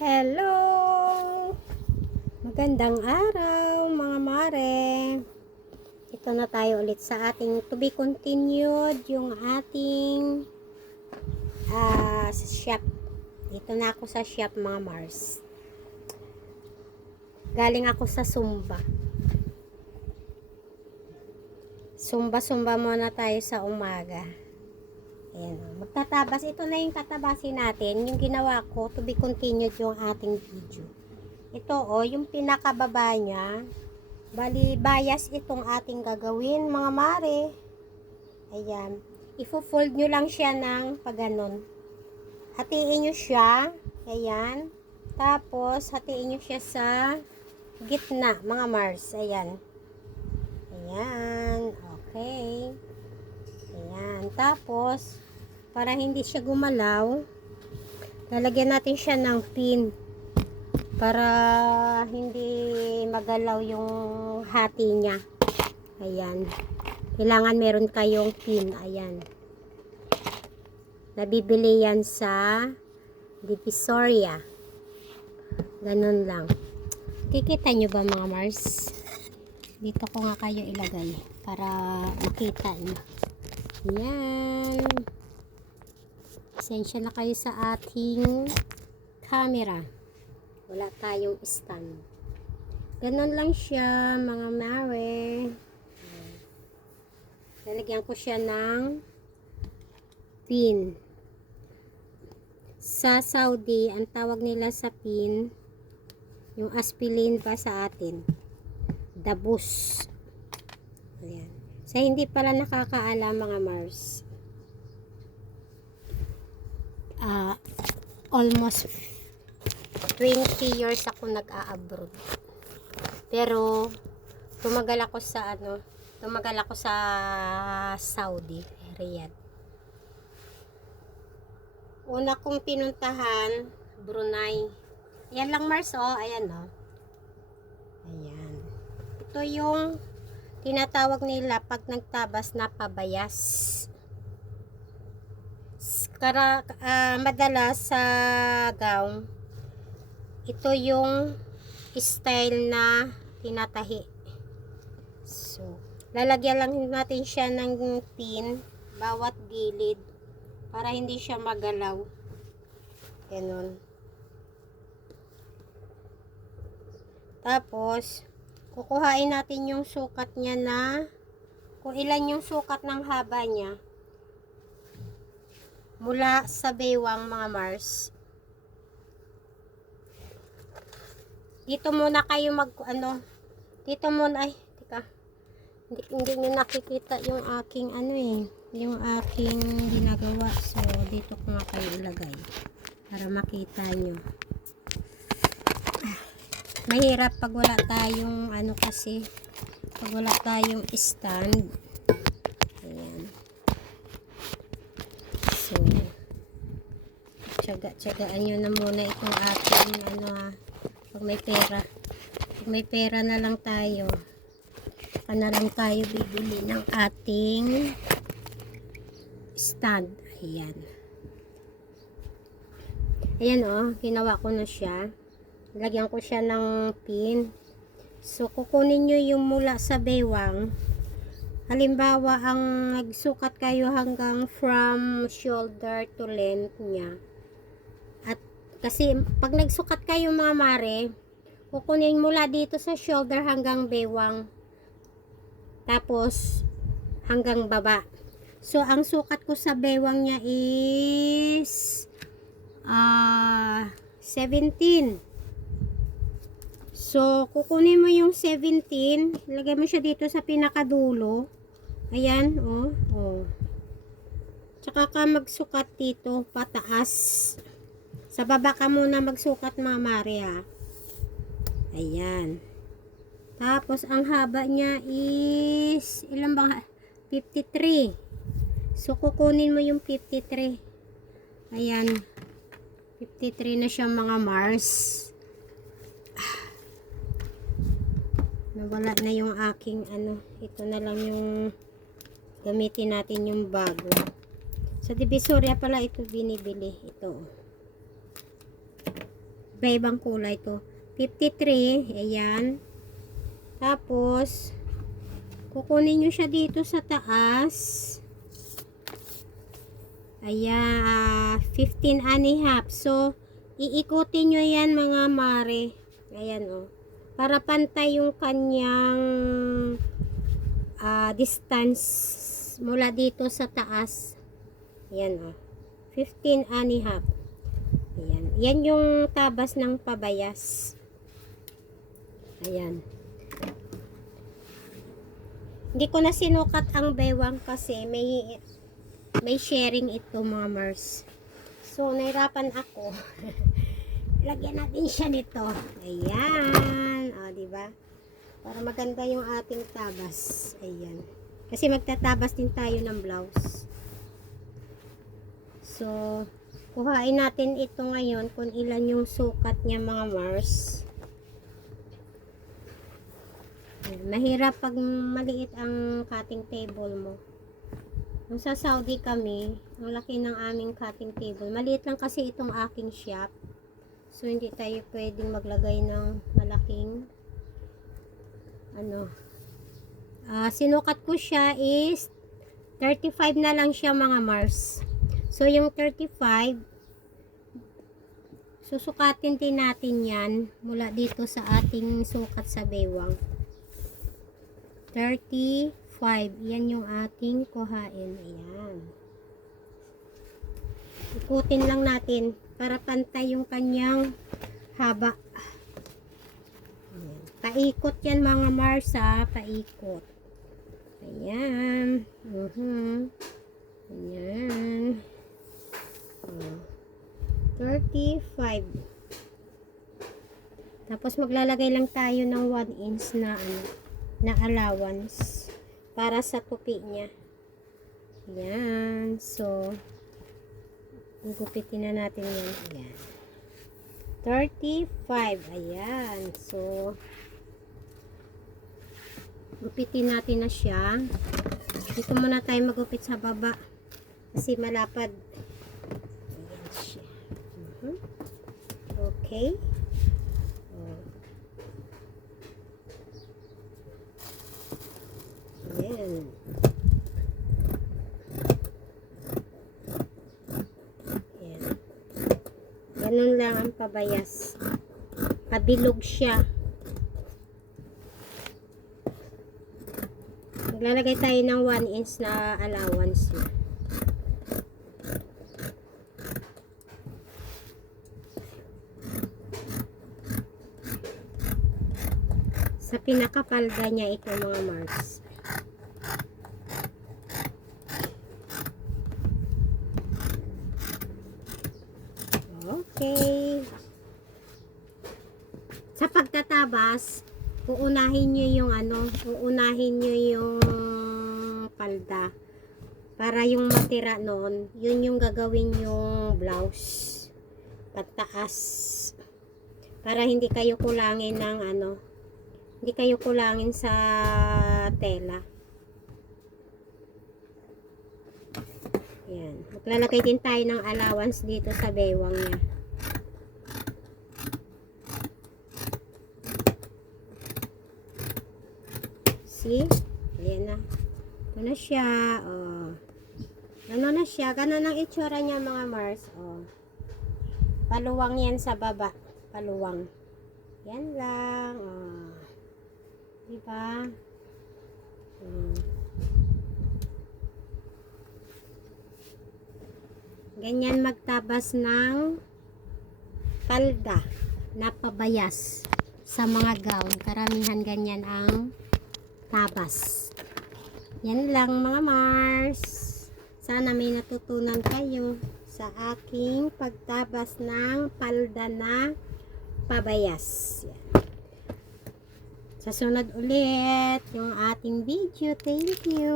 Hello! Magandang araw mga mare. Ito na tayo ulit sa ating to be continued, yung ating shop. Dito na ako sa shop mga Mars. Galing ako sa Zumba. Zumba muna tayo sa umaga. Ayan, magtatabas. Ito na yung tatabasin natin. Yung ginawa ko, to be continued yung ating video. Ito yung pinakababa niya. Bali, bias itong ating gagawin, mga mare. Ayan. Ifo-fold nyo lang siya ng paganon. Hatiin nyo siya. Ayan. Tapos, hatiin nyo siya sa gitna, mga Mars. Ayan. Ayan. Okay. Ayan. Tapos, para hindi siya gumalaw, lalagyan natin siya ng pin para hindi magalaw yung hati niya. Ayan. Kailangan meron kayong pin. Ayan. Nabibili yan sa Divisoria. Ganun lang. Kikita nyo ba mga Mars? Dito ko nga kayo ilagay para makita nyo. Ayan. Pasensya na kayo sa ating camera. Wala tayong stand. Ganon lang siya, mga mare. Lalagyan ko siya ng pin. Sa Saudi, ang tawag nila sa pin, yung aspilin pa sa atin, dabus. Ayan. Sa hindi pala nakakaalam mga Mars, almost 20 years ako nag-a-abroad. Pero tumagal ako sa Saudi, Riyadh. Una kong pinuntahan, Brunei. Ayan lang Mars, ayan Ayan. Ito yung tinatawag nila pag nagtabas na pabayas. Madalas sa gown, ito yung style na tinatahi. So, lalagyan lang natin siya ng pin bawat gilid para hindi siya magalaw. Ganun. Tapos, kukuhain natin yung sukat niya na kung ilan yung sukat ng haba niya mula sa baywang, mga Mars. Dito muna kayo dito muna, teka, hindi nyo nakikita yung aking yung aking ginagawa. So, dito ko nga kayo ilagay para makita nyo. Mahirap pag wala tayong kasi pag wala tayong stand. Ayan. So, tsagaan nyo na muna itong ating pag may pera na lang tayo, saka na lang tayo bibili ng ating stand. Ayan. Ayan ginawa ko na siya. Lagyan ko siya ng pin. So, kukunin nyo yung mula sa baywang. Halimbawa, ang nagsukat kayo hanggang from shoulder to length niya. At kasi, pag nagsukat kayo mga mare, kukunin mula dito sa shoulder hanggang baywang. Tapos, hanggang baba. So, ang sukat ko sa baywang niya is 17. So, kukunin mo yung 17, lagay mo siya dito sa pinakadulo. Ayan, Tsaka ka magsukat dito, pataas. Sa baba ka muna magsukat, mga mare, ha. Ayan. Tapos, ang haba niya is, ilan bang? 53. So, kukunin mo yung 53. Ayan. 53 na siya, mga Mars. Nawala na yung aking ito na lang yung gamitin natin yung bago. Sa Divisoria pala ito binibili. Ito. Iba-ibang kulay to. 53. Ayan. Tapos, kukunin nyo siya dito sa taas. Ayan, 15 and a half. So, iikutin nyo yan mga mare. Ayan o. Para pantay yung kanyang distance mula dito sa taas. Ayan o. 15 and a half. Ayan. Yan yung tabas ng pabayas. Ayan. Hindi ko na sinukat ang bewang kasi may sharing ito mga Mars. So, nahirapan ako. Lagyan natin siya nito. Ayan. O, diba? Para maganda yung ating tabas. Ayan. Kasi magtatabas din tayo ng blouse. So, kuhain natin ito ngayon kung ilan yung sukat niya mga Mars. Mahirap pag maliit ang cutting table mo. Nung sa Saudi kami, ang laki ng aming cutting table. Maliit lang kasi itong aking shop. So, hindi tayo pwedeng maglagay ng malaking sinukat ko siya is 35 na lang siya mga Mars. So, yung 35, susukatin din natin yan mula dito sa ating sukat sa bewang. 35. Yan yung ating kuhain. Ayan. Ikutin lang natin para pantay yung kanyang haba. Ayan. Paikot yan mga Marsa. Paikot. Ayan. Ayan. 35. Tapos maglalagay lang tayo ng 1 inch na na allowance para sa tupi niya. Ayan. So, gupitin na natin yan. Ayan. 35. Ayan. So, gupitin natin na siya. Dito muna tayo magupit sa baba. Kasi malapad. Ayan siya. Okay. Ayan. Ayan. Ganun lang ang pabayas. Pabilog siya. Maglalagay tayo ng 1 inch na allowance niya. Sa pinakapalda niya ito mga Mars. Okay. Sa pagtatabas, uunahin nyo yung uunahin nyo yung palda. Para yung matira nun, yun yung gagawin yung blouse. Pagtaas. Para hindi kayo kulangin ng hindi kayo kulangin sa tela. Yan. Maglalagay din tayo ng allowance dito sa bewang niya. See? Ayan na. Ito na siya. Oh. Ano na siya? Ganun ang itsura niya mga Mars. Oh. Paluwang yan sa baba. Paluwang. Yan lang. Oh. Diba? Oh. Ganyan magtabas ng palda na pabayas sa mga gown. Karamihan ganyan ang tabas. Yan lang mga Mars. Sana may natutunan kayo sa aking pagtabas ng palda na pabayas. Yan. Sa sunod ulit yung ating video. Thank you.